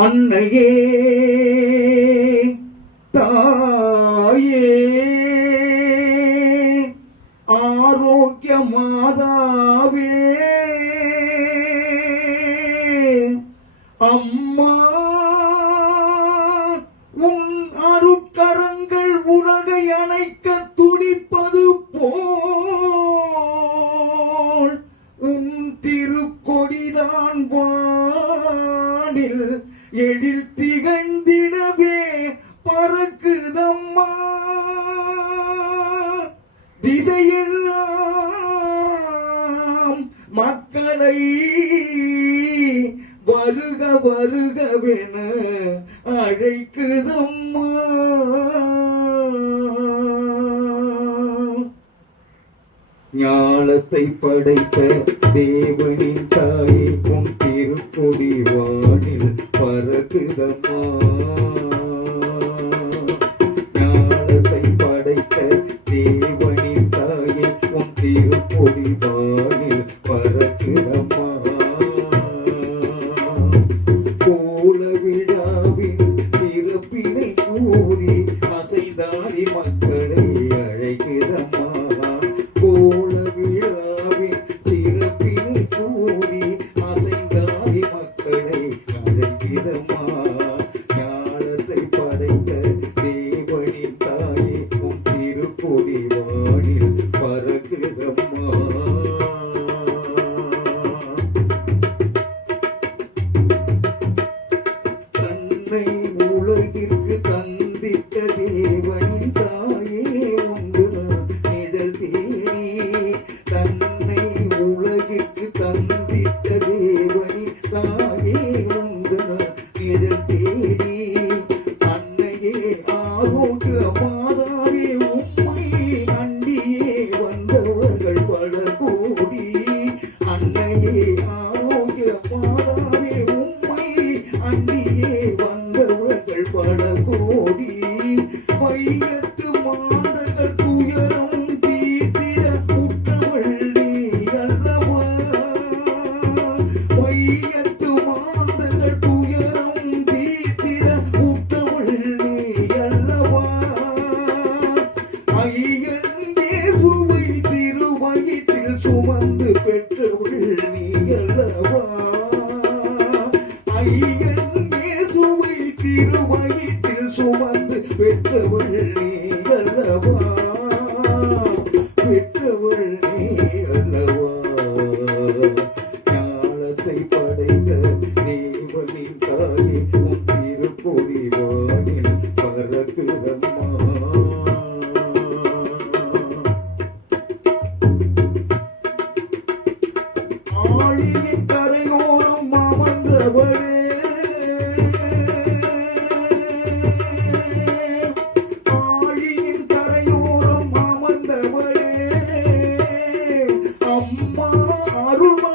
அன்னையே தாயே ஆரோக்கிய மாதாவே அம்மா உன் அருட்கரங்கள் உலகை அணைக்க துடிப்பது போல் உன் திருக்கொடிதான் வானில் எழில் திகழ்ந்திடவே பறக்குதம்மா. திசையெல்லாம் மக்களை வருக வருகவென அழைக்குதம்மா. ஞானத்தை படைத்த தேவனின் தாயே உன் திருக்கொடி வானில் பறக்குதம்மா. ஞானத்தை படைத்த தேவனின் தாயே உன் திருக்கொடி வானில் பறக்குதம்மா. கோல விழாவின் சிறப்பினை கூறி அசைந்தாடி மக்களை அழைக்குதம்மா. கோல விழாவின் சிறப்பினை கூறி அசைந்தாடி மக்களை அழைக்குதம்மா. ஞானத்தை படைத்த தேவனின் தாயே உன் திருக்கொடி வானில் பறக்குதம்மா. தன்னை உலகிற்கு தந்திட்ட தேவனின் தாயே உண்டு நிழல் தேடி. தன்னை உலகிற்கு தந்திட்ட தேவனின் தாயே உண்டு நிழல் தேடி. அன்னையே ஆரோக்கிய மாதாவே உம்மை அண்டியே வந்தவர்கள் பல கோடி. அன்னையே ஆரோக்கிய மாதாவே உம்மை அண்டியே வந்தவர்கள் பல கோடி. வையத்து மாந்தர்கள் துயரம் தீர்த்திட உற்றவள் நீ அல்லவா. வையத்து மாந்தர்கள் துயரம் தீர்த்திட உற்றவள் நீ அல்லவா. ஐயன் இயேசுவை திருவயிற்றில் சுமந்து பெற்றவள் நீ அல்லவா. ஐயன் இயேசுவை திருவயிற்றில் சுமந்து பெற்றவள் நீ அல்லவா. பெற்றவள் நீ அல்லவா. ஞானத்தை படைத்த தேவனின் தாயே உன் திருக்கொடி வானில் பறக்குதம்மா. ஆழியின் கரையோரம் அமர்ந்தவளே, ஆழியின் கரையோரம் அமர்ந்தவளே, அம்மா அருள்மா